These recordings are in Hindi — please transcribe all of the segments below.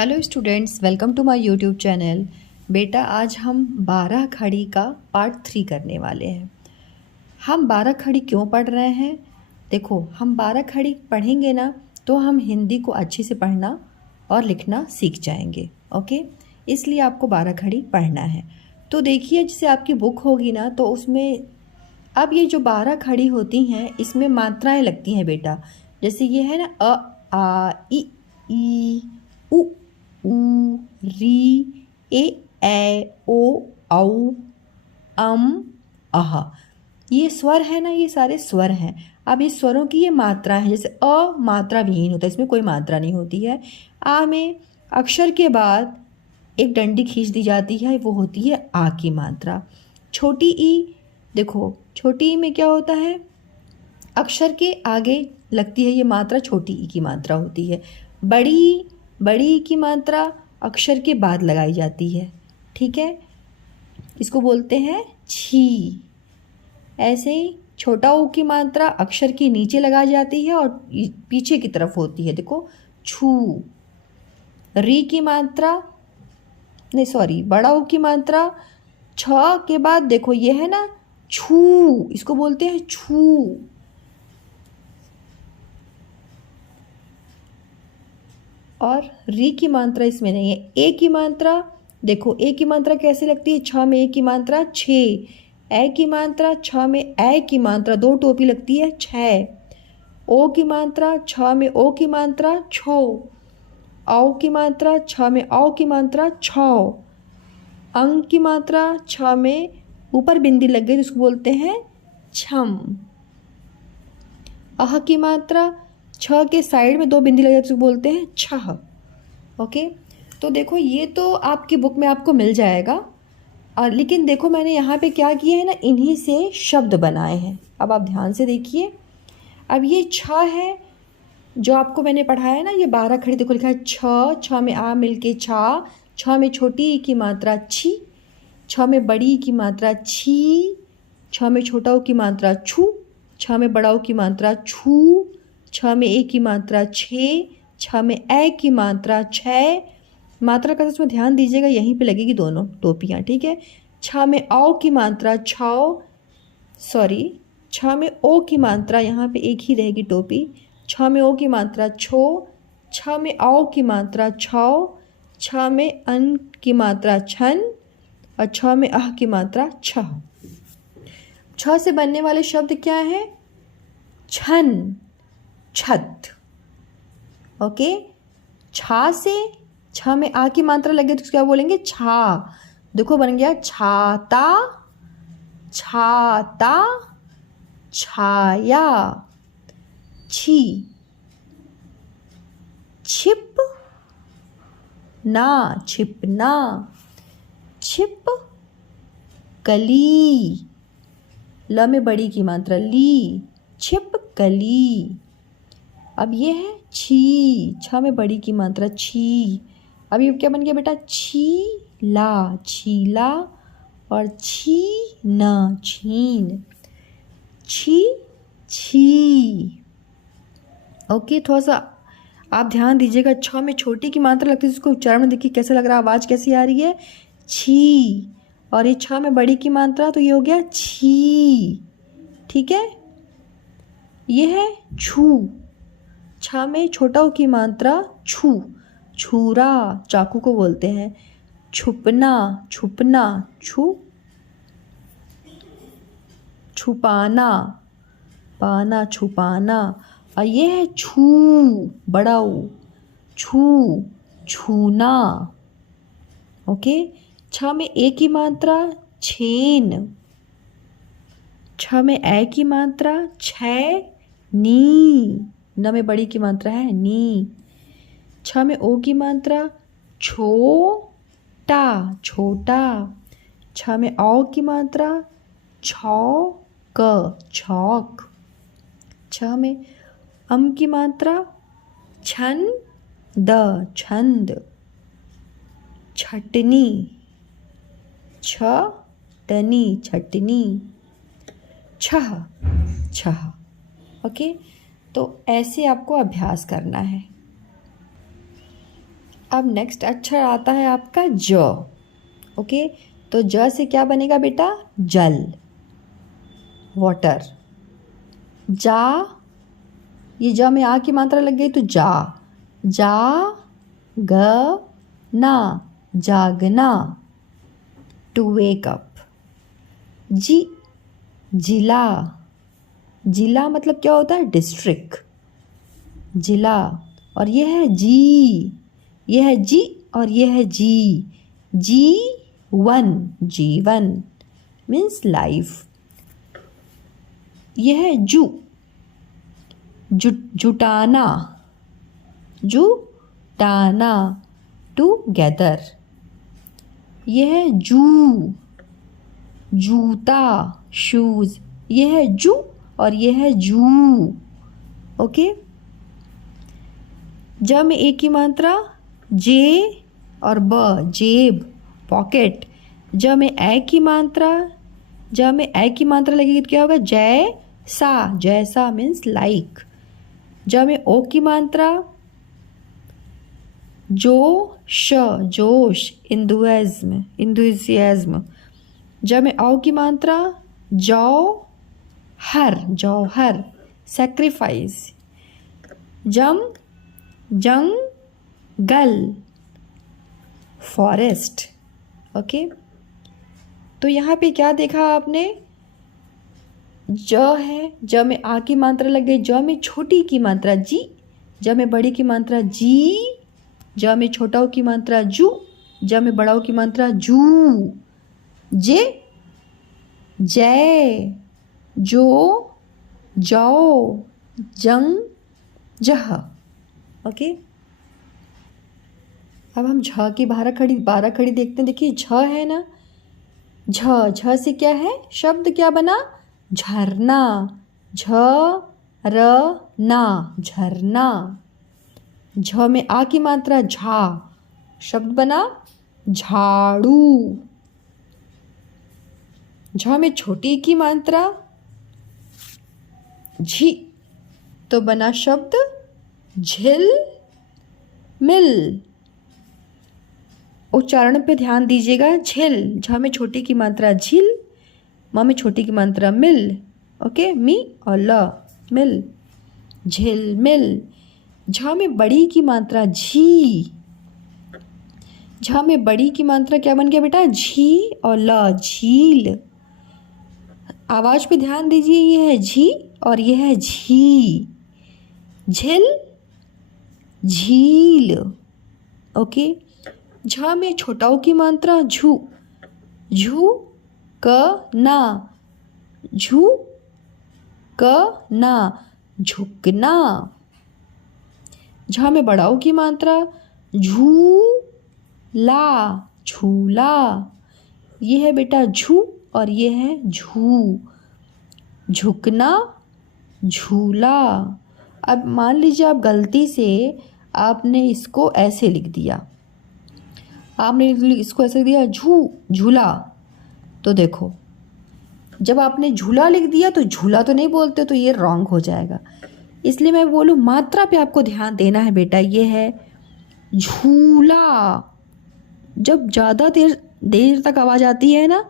Hello students, welcome to my YouTube channel. बेटा आज हम 12 खड़ी का पार्ट 3 करने वाले हैं। हम 12 खड़ी क्यों पढ़ रहे हैं? देखो, हम 12 खड़ी पढ़ेंगे ना तो हम हिंदी को अच्छे से पढ़ना और लिखना सीख जाएंगे। ओके, इसलिए आपको 12 खड़ी पढ़ना है। तो देखिए, जैसे आपकी बुक होगी ना तो उसमें अब ये जो 12 खड़ी होती हैं इसमें मात्राएं लगती हैं बेटा। जैसे ये है ना अ, आ, ई, उ, ऊ, री, ए, ओ, औ, अह। ये स्वर है ना, ये सारे स्वर हैं। अब ये स्वरों की ये मात्रा है। जैसे अ मात्रा विहीन होता है, इसमें कोई मात्रा नहीं होती है। आ में अक्षर के बाद एक डंडी खींच दी जाती है, वो होती है आ की मात्रा। छोटी ई, देखो छोटी ई में क्या होता है, अक्षर के आगे लगती है ये मात्रा, छोटी ई की मात्रा होती है। बड़ी ई की मात्रा अक्षर के बाद लगाई जाती है, ठीक है, इसको बोलते हैं छी। ऐसे ही छोटा ऊ की मात्रा अक्षर के नीचे लगाई जाती है और पीछे की तरफ होती है, देखो छू। री की मात्रा, नहीं सॉरी, बड़ा ऊ की मात्रा छ के बाद देखो ये है ना छू, इसको बोलते हैं छू। और री की मात्रा इसमें नहीं है। ए की मात्रा, देखो ए की मात्रा कैसे लगती है, छ में ए की मात्रा छे। ए की मात्रा छ में ए की मात्रा दो टोपी लगती है छ। ओ की मात्रा छ में ओ की मात्रा छो। औ की मात्रा छ में औ की मात्रा छौ। अंग की मात्रा छ में ऊपर बिंदी लग गई तो उसको बोलते हैं छम। अह की मात्रा छ के साइड में दो बिंदी लग जाती है तो बोलते हैं छह। ओके, तो देखो ये तो आपकी बुक में आपको मिल जाएगा। और लेकिन देखो मैंने यहाँ पे क्या किया है ना, इन्हीं से शब्द बनाए हैं। अब आप ध्यान से देखिए। अब ये छ है जो आपको मैंने पढ़ाया है ना, ये 12 खड़ी, देखो लिखा है छ में आ मिलके छा। छ में छोटी ई की मात्रा छी, छ में बड़ी ई की मात्रा छी, छ में छोटा ऊ की मात्रा छू, छ में बड़ा ऊ की मात्रा छू, छ में ए की मात्रा छे, छ में ए की मात्रा छः। मात्रा का इसमें ध्यान दीजिएगा, यहीं पे लगेगी दोनों टोपियाँ, ठीक है। छ में औ की मात्रा छौ, सॉरी छ में ओ की मात्रा यहाँ पे एक ही रहेगी टोपी। छ में ओ की मात्रा छो, छ में औ की मात्रा छौ, छ में अन की मात्रा छन और छ में अह की मात्रा छह। छ से बनने वाले शब्द क्या है? छन, छत। ओके, छा से छ में आ की मात्रा लगे तो क्या बोलेंगे? छा। देखो बन गया छाता, छाता, छाया। छी, छिप ना, छिपना। छिप कली, ल में बड़ी की मात्रा ली, छिप कली। अब ये है छी, छ में बड़ी की मात्रा छी। अब ये क्या बन गया बेटा? छीला, छीला और छीना, छीन। छी, छी। ओके, थोड़ा सा आप ध्यान दीजिएगा। छ में छोटी की मात्रा लगती है, उसको उच्चारण में देखिए कैसे लग रहा है, आवाज़ कैसी आ रही है? छी। और ये छ में बड़ी की मात्रा तो ये हो गया छी, ठीक है। ये है छू, छ में छोटा ऊ की मात्रा छू, छुरा, चाकू को बोलते हैं। छुपना, छुपना, छू, छुपाना, पाना, छुपाना। और ये है छू, बड़ा ऊ, छू, छूना। ओके, छ में ए की मात्रा छेन, छ में ए की मात्रा छै, नी, न में बड़ी की मात्रा है नी। छ में ओ की मात्रा छोटा, छोटा। छ में औ की मात्रा छौक, छौक। छ में अम की मात्रा छंद, छंद। छटनी, छटनी, छटनी। छह, छह। ओके, तो ऐसे आपको अभ्यास करना है। अब नेक्स्ट अक्षर आता है आपका ज। ओके, तो ज से क्या बनेगा बेटा? जल, वाटर। जा, ये ज में आ की मात्रा लग गई तो जा, जा ग ना, जागना, टू वेक अप। जी, जिला, जिला मतलब क्या होता है? डिस्ट्रिक्ट, जिला। और ये है जी, ये है जी और ये है जी, जी वन, जीवन मीन्स लाइफ। ये है जू, जुटाना, जुटाना, टुगेदर। ये है जू, जूता, शूज। ये है जू और ये है जू। ओके, ज में एक की मात्रा जे और ब, जेब, पॉकेट। ज में ए की मात्रा, ज में ए की मात्रा लगेगी तो क्या होगा? जैसा, जैसा मीन्स लाइक। ज में ओ की मात्रा जोश, जोश, इंथुसियाज्म, इंथुसियाज्म। ज में औ की मात्रा जौहर, जौहर, सैक्रिफाइस। जम, जंगल, फॉरेस्ट। ओके, तो यहाँ पे क्या देखा आपने? ज है, ज में आ की मात्रा लग गई, ज में छोटी की मात्रा जी, ज में बड़ी की मात्रा जी, ज में छोटा की मात्रा जू, ज में बड़ा की मात्रा जू। जे, जय, जो, जाओ, जंग, जह। ओके, अब हम झ की 12 खड़ी देखते हैं। देखिए झ है ना, झ, झ से क्या है? शब्द क्या बना? झरना, झरना, झरना। झ में आ की मात्रा झा, शब्द बना झाड़ू। झ में छोटी की मात्रा झी, तो बना शब्द झिल मिल। उच्चारण पे ध्यान दीजिएगा। झिल, झ में छोटी की मात्रा झिल, म में छोटी की मात्रा मिल। ओके, मी और ल, मिल, झिल मिल। झ में बड़ी की मात्रा झी, झ में बड़ी की मात्रा क्या बन गया बेटा? झी और ल, झील। आवाज पे ध्यान दीजिए, ये है झी और ये है झी, झिल, झील। ओके, झ में छोटाओ की मात्रा झू, झू क ना, झू क ना, झुकना। झ में बड़ाओ की मात्रा झूला, झूला। ये है बेटा झू और ये है झू, झुकना, झूला। अब मान लीजिए आप गलती से आपने इसको ऐसे लिख दिया, आपने इसको ऐसे दिया झूला, तो देखो जब आपने झूला लिख दिया तो झूला तो नहीं बोलते, तो ये रॉन्ग हो जाएगा। इसलिए मैं बोलूँ मात्रा पे आपको ध्यान देना है बेटा। ये है झूला, जब ज़्यादा देर तक आवाज़ आती है ना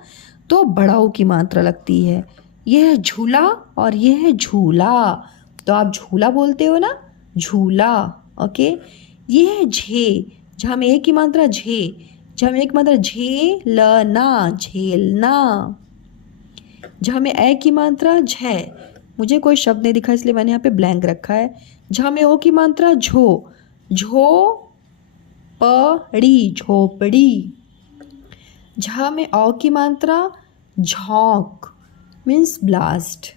तो बड़ाऊ की मात्रा लगती है। ये है झूला और ये है झूला, तो आप झूला बोलते हो ना, झूला। ओके, ये है झे, जहाँ में एक की मात्रा झे, जहाँ में एक मात्रा झेलना, झेलना। जहाँ में ए की मात्रा झे, मुझे कोई शब्द नहीं दिखा इसलिए मैंने यहाँ पे ब्लैंक रखा है। जहाँ में ओ की मात्रा झो, झोपड़ी, झोपड़ी। झा में औ की मात्रा झोंक मीन्स ब्लास्ट।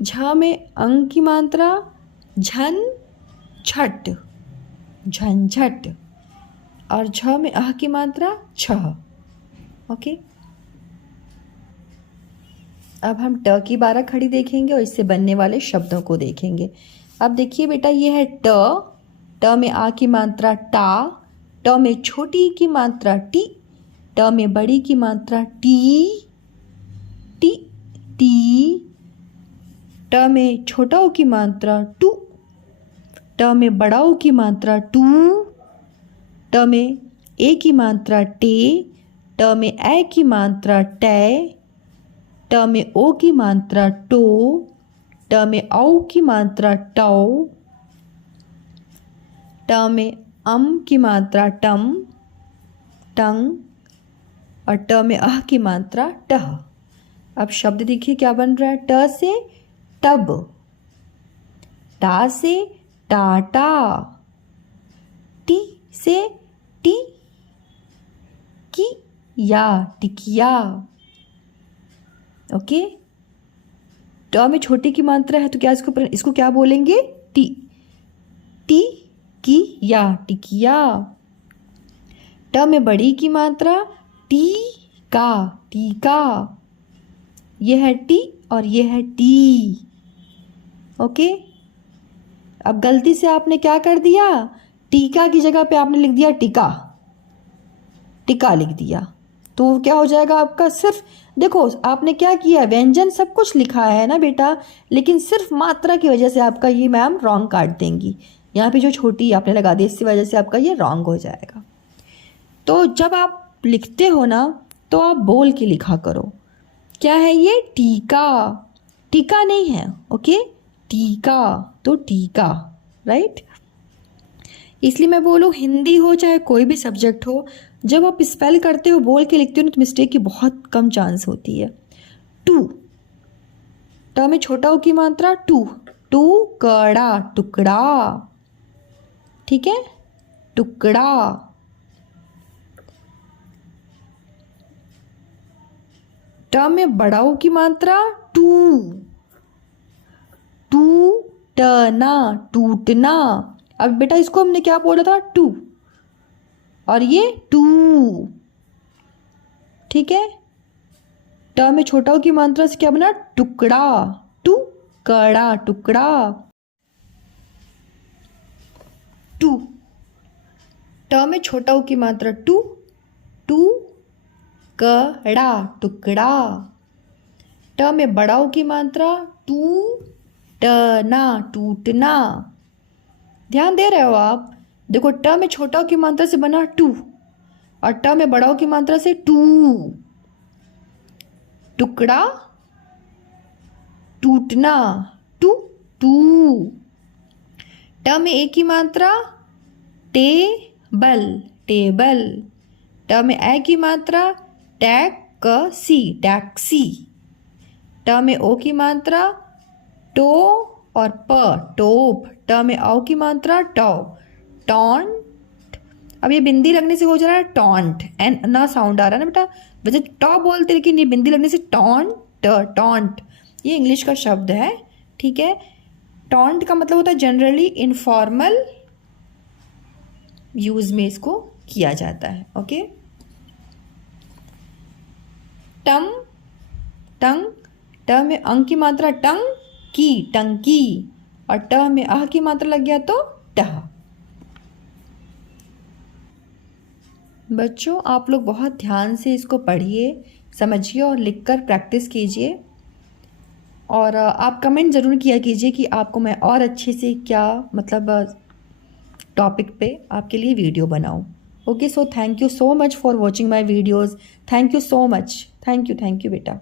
झा में अंग की मात्रा झन छट, झंझट। और झ में अह की मात्रा छह। ओके, अब हम ट की 12 खड़ी देखेंगे और इससे बनने वाले शब्दों को देखेंगे। अब देखिए बेटा, ये है ट, ट में आ की मात्रा टा, ट में छोटी की मात्रा टी, ट में बड़ी की मात्रा टी, टी, टी। ट में छोटा ओ की मात्रा टू, ट में बड़ा ओ की मात्रा टू, ट में ए की मात्रा टे, ट में ए की मात्रा टे, ट में ओ की मात्रा टो, ट में औ की मात्रा टौ, ट में की मात्रा टम, टंग, और ट में अह की मात्रा टह। अब शब्द देखिए क्या बन रहा है। ट से टब, टा से टाटा, टी से टी की या टिकिया। ओके, ट में छोटी की मात्रा है तो क्या इसको क्या बोलेंगे? टी, टी की या टिकिया। ट में बड़ी की मात्रा टी का, टीका। ये है टी और ये है टी। ओके, अब गलती से आपने क्या कर दिया, टीका की जगह पे आपने लिख दिया टिका, टिका लिख दिया, तो क्या हो जाएगा आपका? सिर्फ देखो आपने क्या किया, व्यंजन सब कुछ लिखा है ना बेटा, लेकिन सिर्फ मात्रा की वजह से आपका ये मैम रॉन्ग काट देंगी। यहाँ पे जो छोटी आपने लगा दी इसी वजह से आपका ये रॉन्ग हो जाएगा। तो जब आप लिखते हो ना तो आप बोल के लिखा करो। क्या है ये? टीका, टीका नहीं है। ओके, टीका, तो टीका, राइट। इसलिए मैं बोलूँ हिंदी हो चाहे कोई भी सब्जेक्ट हो, जब आप स्पेल करते हो बोल के लिखते हो तो मिस्टेक की बहुत कम चांस होती है। टू, ट में छोटा ओ की मात्रा टू, टू कड़ा, टुकड़ा, ठीक है, टुकड़ा। ट में बड़ा ओ की मात्रा टू, टूटना, टूटना। अब बेटा इसको हमने क्या बोला था? टू, और ये टू, ठीक है। ट में छोटा ओ की मात्रा से क्या बना? टुकड़ा, टू कड़ा, टुकड़ा। टू, ट में छोटा ओ की मात्रा टू, टू कड़ा, टुकड़ा। ट में बड़ा ओ की मात्रा टू, टना, टूटना। ध्यान दे रहे हो आप? देखो ट में छोटा ओ की मात्रा से बना टू, और ट में बड़ा ओ की मात्रा से टू, टुकड़ा, टूटना, टू, टू। ट में ए की मात्रा टेबल, टेबल। ट में ए की मात्रा टैक्सी, टैक्सी। ट में ओ की मात्रा टो और प, टोप। ट में औ की मात्रा टौ, टॉन्ट। अब ये बिंदी लगने से हो जा रहा है टॉन्ट, एन ना साउंड आ रहा है ना बेटा, वैसे टॉ बोलते लेकिन ये बिंदी लगने से टॉन्ट, टॉन्ट। ये इंग्लिश का शब्द है, ठीक है। टॉन्ट का मतलब होता है जनरली इनफॉर्मल यूज में इसको किया जाता है। ओके, टम, टंग। ट में अंग की मात्रा टंग की, टंकी, और ट में अह की मात्रा लग गया तो टह। बच्चों आप लोग बहुत ध्यान से इसको पढ़िए, समझिए और लिखकर प्रैक्टिस कीजिए, और आप कमेंट ज़रूर किया कीजिए कि आपको मैं और अच्छे से क्या मतलब टॉपिक पे आपके लिए वीडियो बनाऊं। Okay, so thank you so much for watching my videos. Thank you so much, thank you बेटा।